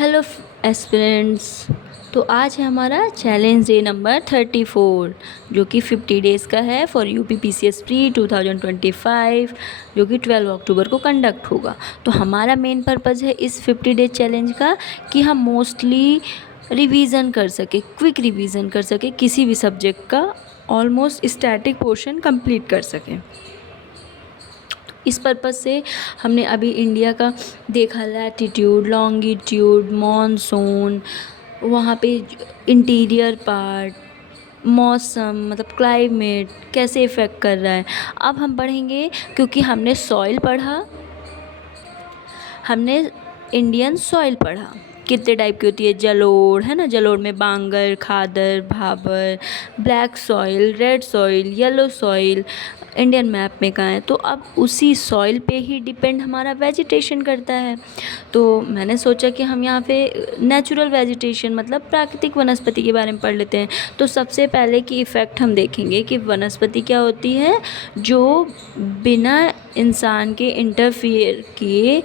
Hello aspirants. तो आज है हमारा चैलेंज डे नंबर 34 जो कि 50 डेज़ का है फॉर यूपी पीसीएस प्री 2025 जो कि 12 अक्टूबर को कंडक्ट होगा। तो हमारा मेन पर्पज़ है इस 50 डेज चैलेंज का कि हम मोस्टली रिवीजन कर सके, क्विक रिवीजन कर सके, किसी भी सब्जेक्ट का ऑलमोस्ट स्टैटिक पोर्शन कंप्लीट कर सकें। इस पर्पज़ से हमने अभी इंडिया का देखा, लैटिट्यूड, लॉन्गिट्यूड, मॉनसून, वहाँ पे इंटीरियर पार्ट, मौसम मतलब क्लाइमेट कैसे इफ़ेक्ट कर रहा है। अब हम पढ़ेंगे क्योंकि हमने सॉइल पढ़ा, हमने इंडियन सॉइल पढ़ा कितने टाइप की होती है। जलोढ़ है ना, जलोढ़ में बांगर, खादर, भाबर, black soil, red soil, yellow soil Indian map में कहाँ है। तो अब उसी सॉइल पे ही डिपेंड हमारा वेजिटेशन करता है। तो मैंने सोचा कि हम यहाँ पे नेचुरल वेजिटेशन मतलब प्राकृतिक वनस्पति के बारे में पढ़ लेते हैं। तो सबसे पहले की इफ़ेक्ट हम देखेंगे कि वनस्पति क्या होती है, जो बिना इंसान के इंटरफियर किए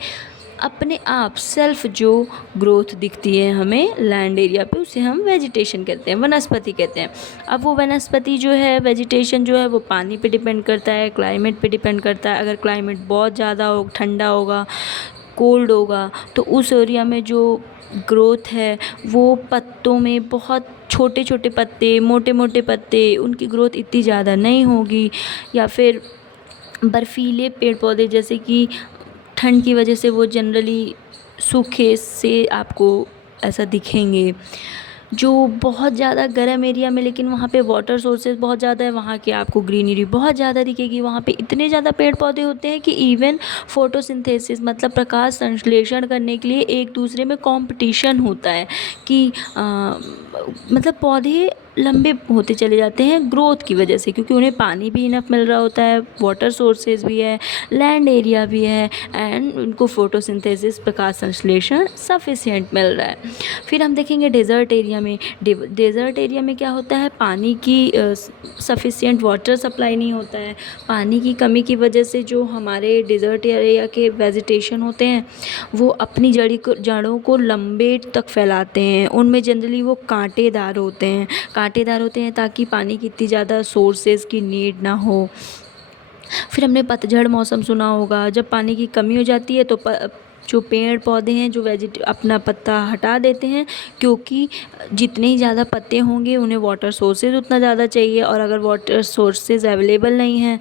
अपने आप सेल्फ जो ग्रोथ दिखती है हमें लैंड एरिया पे, उसे हम वेजिटेशन कहते हैं, वनस्पति कहते हैं। अब वो वनस्पति जो है, वेजिटेशन जो है, वो पानी पे डिपेंड करता है, क्लाइमेट पे डिपेंड करता है। अगर क्लाइमेट बहुत ज़्यादा हो, ठंडा होगा, कोल्ड होगा, तो उस एरिया में जो ग्रोथ है वो पत्तों में बहुत छोटे छोटे पत्ते, मोटे मोटे पत्ते, उनकी ग्रोथ इतनी ज़्यादा नहीं होगी। या फिर बर्फीले पेड़ पौधे जैसे कि ठंड की वजह से वो जनरली सूखे से आपको ऐसा दिखेंगे। जो बहुत ज़्यादा गर्म एरिया में लेकिन वहाँ पे वाटर सोर्सेज बहुत ज़्यादा है, वहाँ की आपको ग्रीनरी बहुत ज़्यादा दिखेगी। वहाँ पे इतने ज़्यादा पेड़ पौधे होते हैं कि इवन फोटोसिंथेसिस मतलब प्रकाश संश्लेषण करने के लिए एक दूसरे में कंपटीशन होता है कि मतलब पौधे लंबे होते चले जाते हैं ग्रोथ की वजह से, क्योंकि उन्हें पानी भी इनफ मिल रहा होता है, वाटर सोर्सेज भी है, लैंड एरिया भी है, एंड उनको फोटोसिंथेसिस प्रकाश संश्लेषण सफिशिएंट मिल रहा है। फिर हम देखेंगे डेज़र्ट एरिया में। डेज़र्ट एरिया में क्या होता है, पानी की सफिशिएंट वाटर सप्लाई नहीं होता है। पानी की कमी की वजह से जो हमारे डेज़र्ट एरिया के वेजिटेशन होते हैं वो अपनी जड़ों को लंबे तक फैलाते हैं। उनमें जनरली वो कांटेदार होते हैं ताकि पानी की इतनी ज़्यादा सोर्सेज की नीड ना हो। फिर हमने पतझड़ मौसम सुना होगा, जब पानी की कमी हो जाती है तो जो पेड़ पौधे हैं जो अपना पत्ता हटा देते हैं, क्योंकि जितने ही ज़्यादा पत्ते होंगे उन्हें वाटर सोर्सेज उतना ज़्यादा चाहिए, और अगर वाटर सोर्सेज अवेलेबल नहीं हैं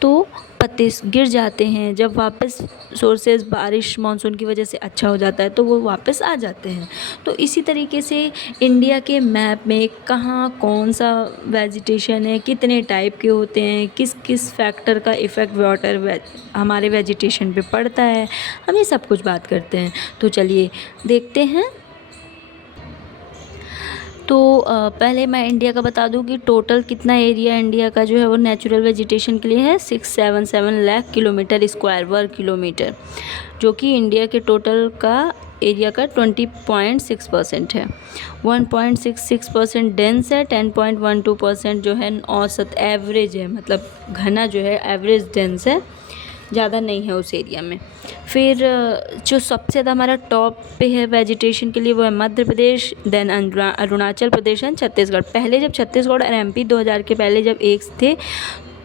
तो पत्ते गिर जाते हैं। जब वापस सोर्सेज बारिश मानसून की वजह से अच्छा हो जाता है तो वो वापस आ जाते हैं। तो इसी तरीके से इंडिया के मैप में कहाँ कौन सा वेजिटेशन है, कितने टाइप के होते हैं, किस किस फैक्टर का इफ़ेक्ट हमारे वेजिटेशन पे पड़ता है, हम ये सब कुछ बात करते हैं। तो चलिए देखते हैं। तो पहले मैं इंडिया का बता दूं कि टोटल कितना एरिया इंडिया का जो है वो नेचुरल वेजिटेशन के लिए है। 677 लाख किलोमीटर स्क्वायर वर्ग किलोमीटर, जो कि इंडिया के टोटल का एरिया का 20.6% है। 1.66% डेंस है, 10.12% जो है औसत एवरेज है, मतलब घना जो है एवरेज डेंस है, ज़्यादा नहीं है उस एरिया में। फिर जो सबसे ज़्यादा हमारा टॉप पे है वेजिटेशन के लिए वो है मध्य प्रदेश, देन अरुणाचल प्रदेश एंड छत्तीसगढ़। पहले जब छत्तीसगढ़ और एमपी 2000 के पहले जब एक थे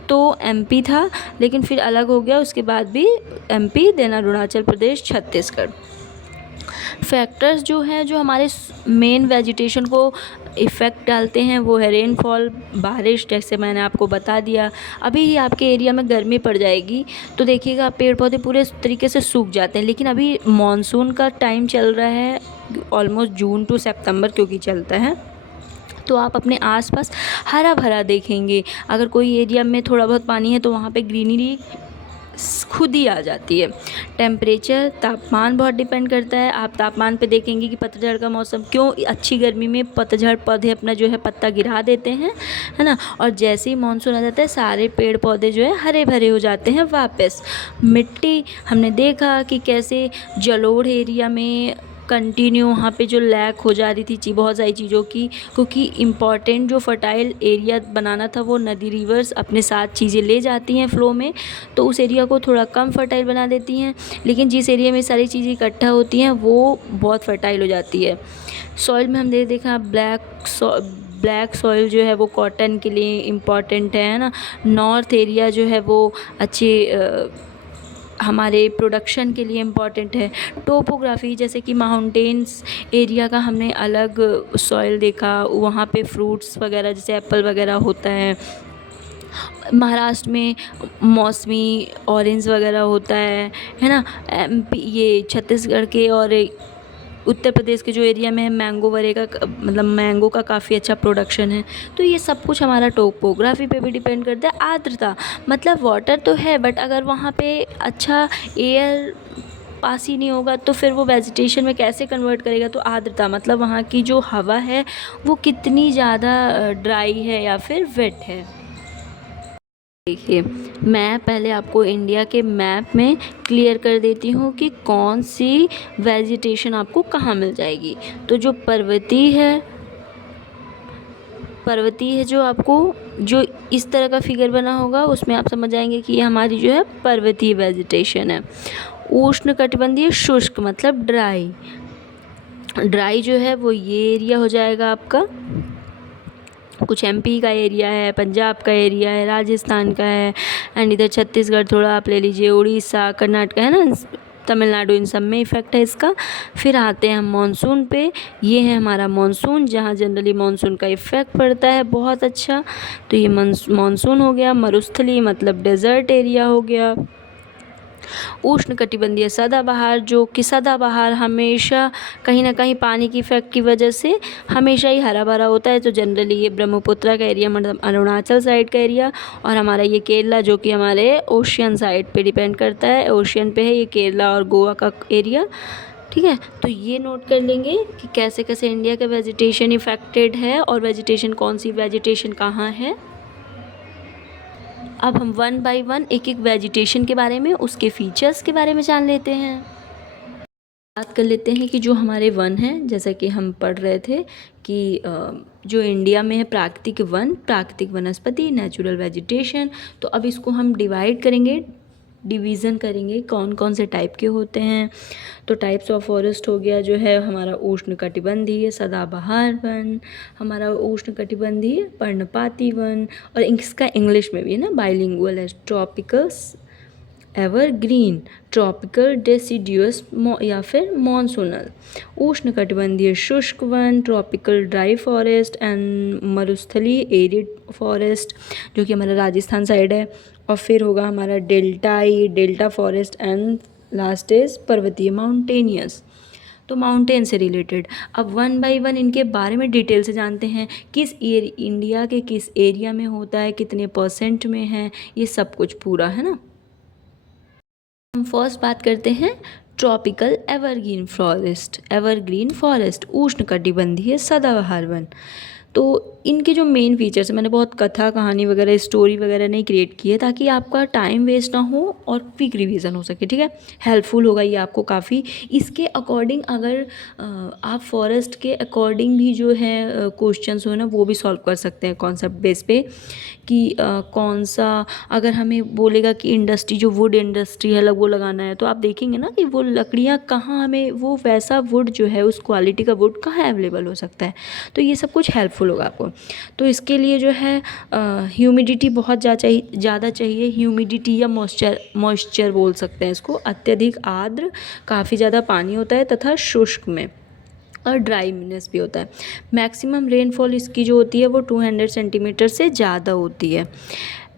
तो एमपी था, लेकिन फिर अलग हो गया, उसके बाद भी एमपी, देन अरुणाचल प्रदेश, छत्तीसगढ़। फैक्टर्स जो हैं जो हमारे मेन वेजिटेशन को इफ़ेक्ट डालते हैं वो है रेनफॉल, बारिश, जैसे मैंने आपको बता दिया। अभी ही आपके एरिया में गर्मी पड़ जाएगी तो देखिएगा पेड़ पौधे पूरे तरीके से सूख जाते हैं, लेकिन अभी मॉनसून का टाइम चल रहा है, ऑलमोस्ट जून टू सितंबर क्योंकि चलता है, तो आप अपने आसपास हरा भरा देखेंगे। अगर कोई एरिया में थोड़ा बहुत पानी है तो वहाँ पे ग्रीनरी खुद ही आ जाती है। टेम्परेचर, तापमान बहुत डिपेंड करता है। आप तापमान पे देखेंगे कि पतझड़ का मौसम क्यों, अच्छी गर्मी में पतझड़ पौधे अपना जो है पत्ता गिरा देते हैं, है ना, और जैसे ही मानसून आ जाता है सारे पेड़ पौधे जो है हरे भरे हो जाते हैं वापस। मिट्टी हमने देखा कि कैसे जलोढ़ एरिया में कंटिन्यू वहाँ पे जो लैक हो जा रही थी बहुत सारी चीज़ों की, क्योंकि इम्पॉर्टेंट जो फर्टाइल एरिया बनाना था वो नदी रिवर्स अपने साथ चीज़ें ले जाती हैं फ्लो में, तो उस एरिया को थोड़ा कम फर्टाइल बना देती हैं। लेकिन जिस एरिया में सारी चीज़ें इकट्ठा होती हैं वो बहुत फर्टाइल हो जाती है। सॉइल में हम देखा ब्लैक सॉइल जो है वो कॉटन के लिए इम्पॉर्टेंट है ना। नॉर्थ एरिया जो है वो अच्छे हमारे प्रोडक्शन के लिए इम्पॉर्टेंट है। टोपोग्राफी जैसे कि माउंटेन्स एरिया का हमने अलग सॉइल देखा, वहाँ पे फ्रूट्स वगैरह जैसे एप्पल वगैरह होता है। महाराष्ट्र में मौसमी ऑरेंज वगैरह होता है ना। ये छत्तीसगढ़ के और उत्तर प्रदेश के जो एरिया में है मैंगो वगैरह का, मतलब मैंगो का काफ़ी अच्छा प्रोडक्शन है। तो ये सब कुछ हमारा टोपोग्राफी पे भी डिपेंड करता है। आर्द्रता मतलब वाटर तो है, बट अगर वहाँ पे अच्छा एयर पास ही नहीं होगा तो फिर वो वेजिटेशन में कैसे कन्वर्ट करेगा। तो आर्द्रता मतलब वहाँ की जो हवा है वो कितनी ज़्यादा ड्राई है या फिर वेट है। देखिए, मैं पहले आपको इंडिया के मैप में क्लियर कर देती हूँ कि कौन सी वेजिटेशन आपको कहाँ मिल जाएगी। तो जो पर्वतीय है जो आपको जो इस तरह का फिगर बना होगा उसमें आप समझ जाएंगे कि ये हमारी जो है पर्वतीय वेजिटेशन है। उष्णकटिबंधीय शुष्क मतलब ड्राई जो है वो ये एरिया हो जाएगा आपका। कुछ एमपी का एरिया है, पंजाब का एरिया है, राजस्थान का है, एंड इधर छत्तीसगढ़ थोड़ा आप ले लीजिए, उड़ीसा, कर्नाटक है ना, तमिलनाडु, इन सब में इफ़ेक्ट है इसका। फिर आते हैं हम मानसून पे। ये है हमारा मानसून जहाँ जनरली मानसून का इफ़ेक्ट पड़ता है बहुत अच्छा। तो ये मानसून हो गया। मरुस्थली मतलब डेजर्ट एरिया हो गया। उष्णकटिबंधीय सदाबहार, जो कि सदाबहार हमेशा कहीं ना कहीं पानी की इफेक्ट की वजह से हमेशा ही हरा भरा होता है। तो जनरली ये ब्रह्मपुत्र का एरिया मतलब अरुणाचल साइड का एरिया, और हमारा ये केरला जो कि हमारे ओशियन साइड पे डिपेंड करता है, ओशियन पे है ये केरला और गोवा का एरिया। ठीक है, तो ये नोट कर लेंगे कि कैसे कैसे इंडिया का वेजिटेशन इफेक्टेड है और वेजिटेशन कौन सी वेजिटेशन कहाँ है। अब हम वन बाय वन एक एक वेजिटेशन के बारे में, उसके फीचर्स के बारे में जान लेते हैं। बात कर लेते हैं कि जो हमारे वन हैं, जैसा कि हम पढ़ रहे थे कि जो इंडिया में है प्राकृतिक वन, प्राकृतिक वनस्पति, नेचुरल वेजिटेशन। तो अब इसको हम डिवाइड करेंगे, डिवीज़न करेंगे कौन कौन से टाइप के होते हैं। तो टाइप्स ऑफ फॉरेस्ट हो गया जो है हमारा उष्णकटिबंधीय सदाबहार वन, हमारा उष्णकटिबंधीय पर्णपाती वन, और इसका इंग्लिश में भी है ना बाइलिंगुअल है, ट्रॉपिकल्स एवरग्रीन, ट्रॉपिकल डेसिडियस या फिर मॉनसूनल, उष्णकटिबंधीय शुष्क वन, ट्रॉपिकल ड्राई फॉरेस्ट एंड मरुस्थली एरिड फॉरेस्ट जो कि हमारा राजस्थान साइड है। और फिर होगा हमारा delta forest and last is पर्वतीय माउंटेनियस, तो माउंटेन से रिलेटेड। अब वन बाय वन इनके बारे में डिटेल से जानते हैं, इंडिया के किस एरिया में होता है, कितने % में है, ये सब कुछ पूरा है ना। हम फर्स्ट बात करते हैं ट्रॉपिकल एवरग्रीन फॉरेस्ट उष्णकटिबंधीय सदाबहार वन। तो इनके जो मेन फीचर्स हैं, मैंने बहुत कथा कहानी वगैरह स्टोरी वगैरह नहीं क्रिएट की है ताकि आपका टाइम वेस्ट ना हो और क्विक रिवीजन हो सके। ठीक है, हेल्पफुल होगा ये आपको काफ़ी। इसके अकॉर्डिंग अगर आप फॉरेस्ट के अकॉर्डिंग भी जो है क्वेश्चंस हो ना वो भी सॉल्व कर सकते हैं कॉन्सेप्ट बेस पे कि कौन सा, अगर हमें बोलेगा कि इंडस्ट्री जो वुड इंडस्ट्री है वो लगाना है, तो आप देखेंगे ना कि वो लकड़ियाँ कहाँ, हमें वो वैसा वुड जो है उस क्वालिटी का वुड कहाँ अवेलेबल हो सकता है। तो ये सब कुछ हेल्पफुल होगा आपको। तो इसके लिए जो है ह्यूमिडिटी बहुत ज़्यादा चाहिए, ह्यूमिडिटी या मॉइस्चर बोल सकते हैं इसको। अत्यधिक आर्द्र, काफ़ी ज़्यादा पानी होता है तथा शुष्क में, और ड्राईनेस भी होता है। मैक्सिमम रेनफॉल इसकी जो होती है वो 200 सेंटीमीटर से ज़्यादा होती है।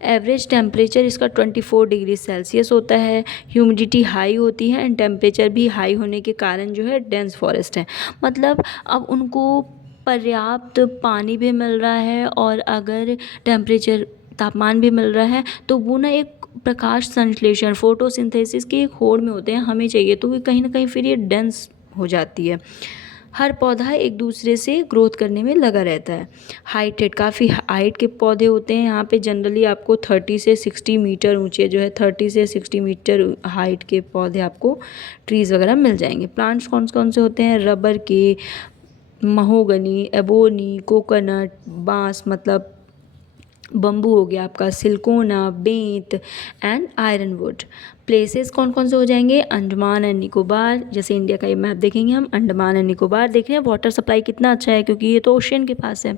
एवरेज टेम्परेचर इसका 24 डिग्री सेल्सियस होता है। ह्यूमिडिटी हाई होती है एंड टेम्परेचर भी हाई होने के कारण जो है डेंस फॉरेस्ट है। मतलब अब उनको पर्याप्त पानी भी मिल रहा है और अगर तापमान भी मिल रहा है तो वो ना एक प्रकाश संश्लेषण फोटोसिंथेसिस की एक होड़ में होते हैं, हमें चाहिए, तो वो कहीं ना कहीं फिर ये डेंस हो जाती है। हर पौधा एक दूसरे से ग्रोथ करने में लगा रहता है। हाइटेड, काफ़ी हाइट के पौधे होते हैं यहाँ पे। जनरली आपको 30 से 60 मीटर ऊंचे जो है 30 से 60 मीटर हाइट के पौधे आपको ट्रीज़ वगैरह मिल जाएंगे। प्लांट्स कौन कौन से होते हैं? रबर के, महोगनी, एबोनी, कोकोनट, बांस मतलब बम्बू हो गया आपका, सिल्कोना, बेंत एंड आयरन वुड। प्लेसेस कौन कौन से हो जाएंगे? अंडमान एंड निकोबार। जैसे इंडिया का ये मैप देखेंगे हम, अंडमान एंड निकोबार देख रहे हैं। वाटर सप्लाई कितना अच्छा है क्योंकि ये तो ओशियन के पास है।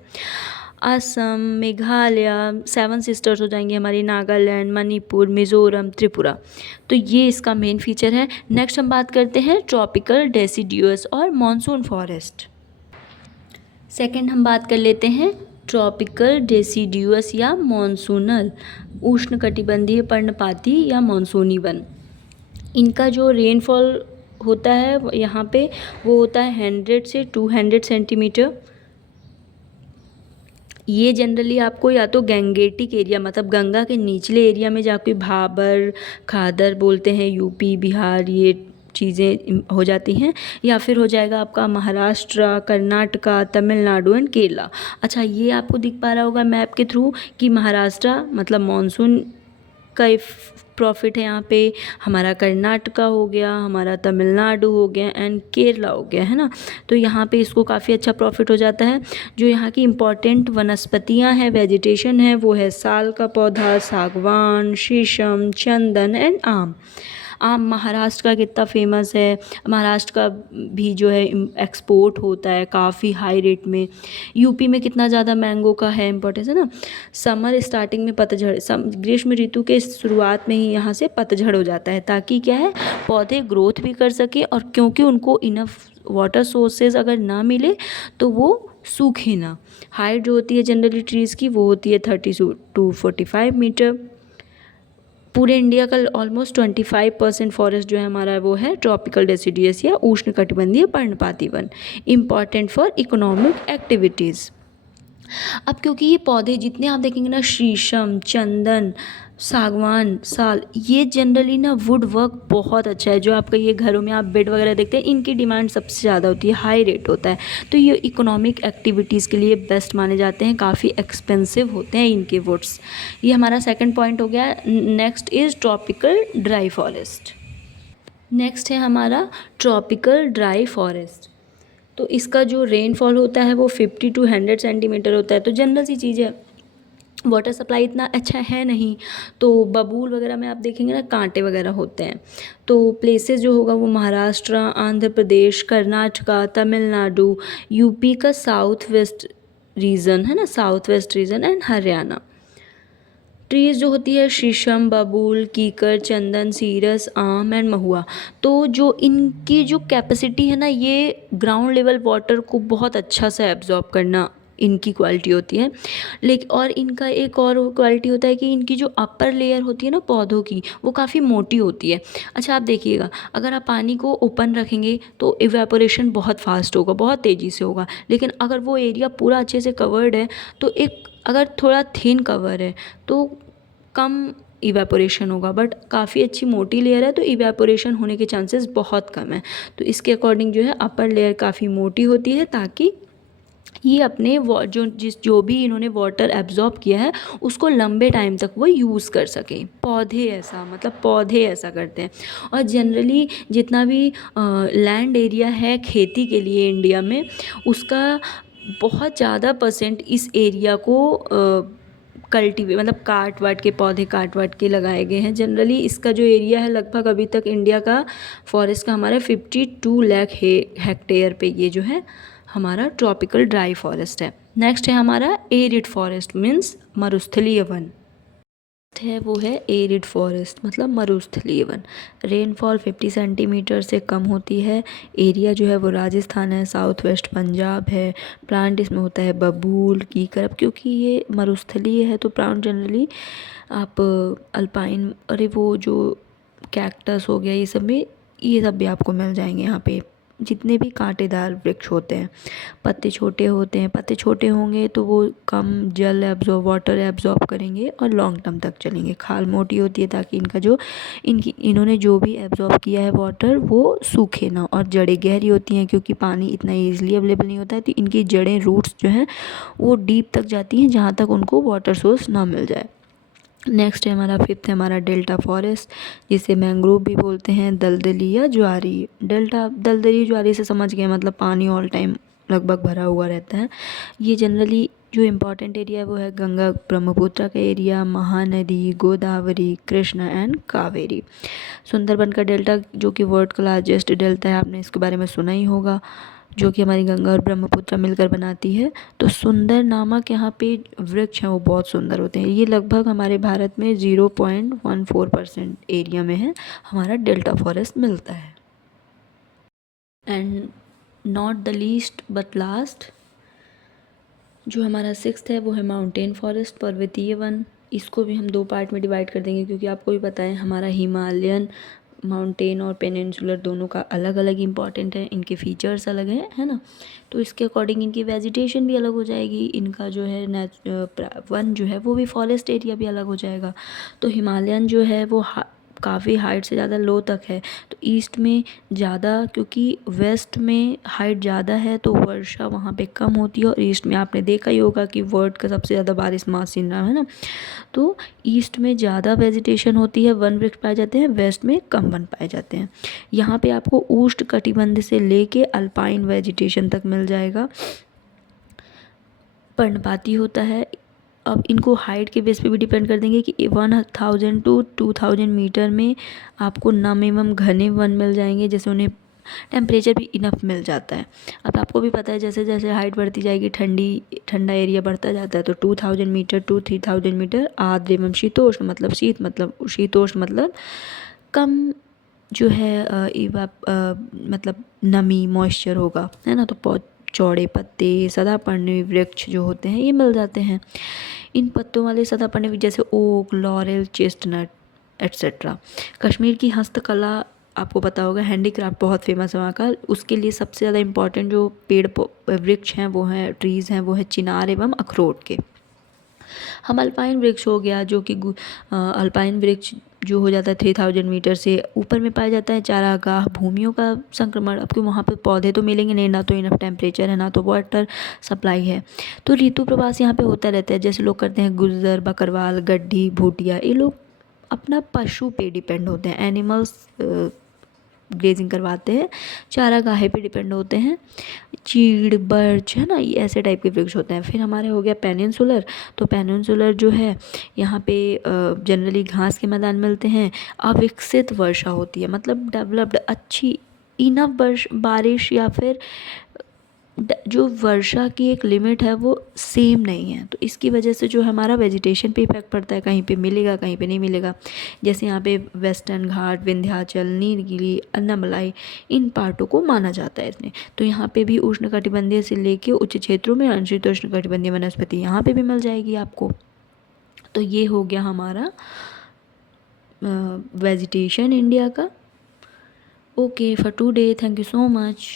असम, मेघालय, सेवन सिस्टर्स हो जाएंगे हमारी, नागालैंड, मणिपुर, मिज़ोरम, त्रिपुरा। तो ये इसका मेन फीचर है। नेक्स्ट हम बात करते हैं ट्रॉपिकल डेसिडियस और मॉनसून फॉरेस्ट। सेकंड हम बात कर लेते हैं ट्रॉपिकल डेसिडियस या मॉनसूनल, उष्णकटिबंधीय पर्णपाती या मॉनसूनी वन। इनका जो रेनफॉल होता है यहाँ पे वो होता है 100 से 200 सेंटीमीटर। ये जनरली आपको या तो गैंगेटिक एरिया मतलब गंगा के निचले एरिया में जाके भाबर, खादर बोलते हैं, यूपी, बिहार, ये चीज़ें हो जाती हैं, या फिर हो जाएगा आपका महाराष्ट्र, कर्नाटका, तमिलनाडु एंड केरला। अच्छा, ये आपको दिख पा रहा होगा मैप के थ्रू कि महाराष्ट्र मतलब मानसून का प्रॉफिट है यहाँ पे, हमारा कर्नाटका हो गया, हमारा तमिलनाडु हो गया एंड केरला हो गया, है ना। तो यहाँ पे इसको काफ़ी अच्छा प्रॉफिट हो जाता है। जो यहाँ की इम्पॉर्टेंट वनस्पतियाँ हैं, वेजिटेशन है, वो है साल का पौधा, सागवान, शीशम, चंदन एंड आम। आम महाराष्ट्र का कितना फेमस है, महाराष्ट्र का भी जो है एक्सपोर्ट होता है काफ़ी हाई रेट में। यूपी में कितना ज़्यादा मैंगो का है इम्पोर्टेंस, है ना। समर स्टार्टिंग में पतझड़, ग्रीष्म ऋतु के शुरुआत में ही यहाँ से पतझड़ हो जाता है ताकि क्या है पौधे ग्रोथ भी कर सके, और क्योंकि उनको इनफ वाटर सोर्सेज अगर ना मिले तो वो सूखे ना। हाइट जो होती है जनरली ट्रीज़ की वो होती है 30 to 45 मीटर। पूरे इंडिया का ऑलमोस्ट 25% फॉरेस्ट जो है हमारा वो है ट्रॉपिकल डेसिडियस या उष्णकटिबंधीय पर्णपाती one, important for economic activities. अब क्योंकि ये पौधे जितने आप देखेंगे ना, शीशम, चंदन, सागवान, साल, ये जनरली ना वुड वर्क बहुत अच्छा है। जो आपका ये घरों में आप बेड वगैरह देखते हैं, इनकी डिमांड सबसे ज़्यादा होती है, हाई रेट होता है। तो ये इकोनॉमिक एक्टिविटीज़ के लिए बेस्ट माने जाते हैं, काफ़ी एक्सपेंसिव होते हैं इनके वुड्स। ये हमारा सेकंड पॉइंट हो गया। Next is tropical dry forest. Next है हमारा ट्रॉपिकल ड्राई फॉरेस्ट। तो इसका जो रेनफॉल होता है वो 50 to 100 सेंटीमीटर होता है। तो जनरल सी चीज़ है, वाटर सप्लाई इतना अच्छा है नहीं, तो बबूल वगैरह में आप देखेंगे ना कांटे वगैरह होते हैं। तो प्लेसेस जो होगा वो महाराष्ट्र, आंध्र प्रदेश, कर्नाटका, तमिलनाडु, यूपी का साउथ वेस्ट रीजन है ना, south west region and Haryana. Trees जो होती है शीशम, बबूल, कीकर, चंदन, सीरस, आम एंड महुआ। तो जो इनकी जो कैपेसिटी है ना, ये ग्राउंड लेवल वाटर को बहुत अच्छा से एब्जॉर्ब करना इनकी क्वालिटी होती है। लेकिन और इनका एक और क्वालिटी होता है कि इनकी जो अपर लेयर होती है ना पौधों की, वो काफ़ी मोटी होती है। अच्छा, आप देखिएगा अगर आप पानी को ओपन रखेंगे तो इवेपोरेशन बहुत फास्ट होगा, बहुत तेज़ी से होगा। लेकिन अगर वो एरिया पूरा अच्छे से कवर्ड है तो एक अगर थोड़ा थिन कवर है तो कम इवेपोरेशन होगा, बट काफ़ी अच्छी मोटी लेयर है तो इवेपोरेशन होने के चांसेस बहुत कम है। तो इसके अकॉर्डिंग जो है अपर लेयर काफ़ी मोटी होती है ताकि ये अपने जो भी इन्होंने वाटर एब्जॉर्ब किया है उसको लंबे टाइम तक वो यूज़ कर सके। पौधे ऐसा मतलब पौधे ऐसा करते हैं। और जनरली जितना भी लैंड एरिया है खेती के लिए इंडिया में, उसका बहुत ज़्यादा परसेंट इस एरिया को कल्टीवेट मतलब काट वाट के पौधे काट वाट के लगाए गए हैं। जनरली इसका जो एरिया है लगभग अभी तक इंडिया का फॉरेस्ट का हमारा 52 लाख हेक्टेयर पे ये जो है हमारा ट्रॉपिकल ड्राई फॉरेस्ट है। नेक्स्ट है हमारा एरिड फॉरेस्ट मीन्स मरुस्थलीय वन है, वो है एरिड फॉरेस्ट मतलब मरुस्थलीय वन। रेनफॉल 50 सेंटीमीटर से कम होती है। एरिया जो है वो राजस्थान है, साउथ वेस्ट पंजाब है। प्लांट इसमें होता है बबूल, कीकर। अब क्योंकि ये मरुस्थलीय है तो प्लांट जनरली आप अल्पाइन, अरे वो जो कैक्टस हो गया ये सब भी आपको मिल जाएंगे यहाँ पे जितने भी कांटेदार वृक्ष होते हैं, पत्ते छोटे होते हैं, पत्ते छोटे होंगे तो वो कम जल एब्जॉर्ब, वाटर एब्जॉर्ब करेंगे और लॉन्ग टर्म तक चलेंगे। खाल मोटी होती है ताकि इन्होंने जो भी एब्जॉर्ब किया है वाटर वो सूखे ना। और जड़ें गहरी होती हैं क्योंकि पानी इतना ईजिली अवेलेबल नहीं होता है, तो इनकी जड़ें, रूट्स जो हैं वो डीप तक जाती हैं जहाँ तक उनको वाटर सोर्स ना मिल जाए। नेक्स्ट है हमारा फिफ्थ है हमारा डेल्टा फॉरेस्ट, जिसे मैंग्रोव भी बोलते हैं, दलदली या ज्वारी। डेल्टा दलदली ज्वारी से समझ गए, मतलब पानी ऑल टाइम लगभग भरा हुआ रहता है। ये जनरली जो इम्पोर्टेंट एरिया है वो है गंगा ब्रह्मपुत्र का एरिया, महानदी, गोदावरी, कृष्णा एंड कावेरी। सुंदरबन का डेल्टा जो कि वर्ल्ड का लार्जेस्ट डेल्टा है, आपने इसके बारे में सुना ही होगा, जो कि हमारी गंगा और ब्रह्मपुत्र मिलकर बनाती है। तो सुंदर नामक यहाँ पे वृक्ष हैं वो बहुत सुंदर होते हैं। ये लगभग हमारे भारत में 0.14% एरिया में है हमारा डेल्टा फॉरेस्ट मिलता है। And not the least but last, जो हमारा सिक्स्थ है वो है माउंटेन फॉरेस्ट, पर्वतीय वन। इसको भी हम 2 पार्ट में डिवाइड कर देंगे क्योंकि आपको भी पता है हमारा हिमालयन माउंटेन और पेनिनसुलर दोनों का अलग अलग इम्पॉर्टेंट है, इनके फीचर्स अलग हैं, है ना। तो इसके अकॉर्डिंग इनकी वेजिटेशन भी अलग हो जाएगी, इनका जो है वन जो है वो भी फॉरेस्ट एरिया भी अलग हो जाएगा। तो हिमालयन जो है वो काफ़ी हाइट से ज़्यादा लो तक है, तो ईस्ट में ज़्यादा, क्योंकि वेस्ट में हाइट ज़्यादा है तो वर्षा वहाँ पे कम होती है। और ईस्ट में आपने देखा ही होगा कि वर्ल्ड का सबसे ज़्यादा बारिश मानसून है ना, तो ईस्ट में ज़्यादा वेजिटेशन होती है, वन वृक्ष पाए जाते हैं, वेस्ट में कम वन पाए जाते हैं। यहाँ पे आपको उष्ण कटिबंध से लेके अल्पाइन वेजिटेशन तक मिल जाएगा। पर्णपाती होता है। अब इनको हाइट के बेस पे भी डिपेंड कर देंगे कि 1000 to 2000 मीटर में आपको नम एवं घने वन मिल जाएंगे, जैसे उन्हें टेम्परेचर भी इनफ मिल जाता है। अब आपको भी पता है जैसे जैसे हाइट बढ़ती जाएगी ठंडा एरिया बढ़ता जाता है, तो 2000 मीटर टू 3000 मीटर आर्द्र एवं शीतोष्ण, मतलब शीतोष्ण मतलब कम जो है मतलब नमी मॉइस्चर होगा, है ना। तो बहुत चौड़े पत्ते सदापर्णी वृक्ष जो होते हैं ये मिल जाते हैं। इन पत्तों वाले सदापर्णी वृक्ष जैसे oak, laurel, chestnut etcetera. Kashmir की हस्तकला आपको पता होगा, हैंडीक्राफ्ट बहुत फेमस है वहाँ का। उसके लिए सबसे ज़्यादा इम्पॉर्टेंट जो वृक्ष हैं वो हैं, ट्रीज़ हैं, वो है चिनार एवं अखरोट के। हम अल्पाइन वृक्ष हो गया, जो कि अल्पाइन वृक्ष जो हो जाता है 3000 मीटर से ऊपर में पाया जाता है। चारागाह भूमियों का संक्रमण, अब क्यों वहाँ पे पौधे तो मिलेंगे नहीं, ना तो इनफ टेम्परेचर है, ना तो वाटर सप्लाई है, तो ऋतु प्रवास यहाँ पे होता रहता है। जैसे लोग करते हैं गुज्जर, बकरवाल, गड्ढी, भूटिया, ये लोग अपना पशु पे डिपेंड होते हैं, एनिमल्स ग्रेजिंग करवाते हैं, चारागाहे पे डिपेंड होते हैं। चीड़, बर्च, है ना, ये ऐसे टाइप के वृक्ष होते हैं। फिर हमारे हो गया पेनिनसुलर, तो पेनिनसुलर जो है यहाँ पे जनरली घास के मैदान मिलते हैं। अविकसित वर्षा होती है, मतलब डेवलप्ड अच्छी इनफ बारिश, या फिर जो वर्षा की एक लिमिट है वो सेम नहीं है, तो इसकी वजह से जो हमारा वेजिटेशन पे इफेक्ट पड़ता है, कहीं पे मिलेगा कहीं पे नहीं मिलेगा। जैसे यहाँ पे वेस्टर्न घाट, विंध्याचल, नीलगिरी, अन्नामलाई, इन पार्टों को माना जाता है इसमें। तो यहाँ पे भी उष्णकटिबंधीय से लेके उच्च क्षेत्रों में अंशित उष्णकटिबंधीय वनस्पति यहाँ पे भी मिल जाएगी आपको। तो ये हो गया हमारा वेजिटेशन इंडिया का। Okay for today, thank you so much.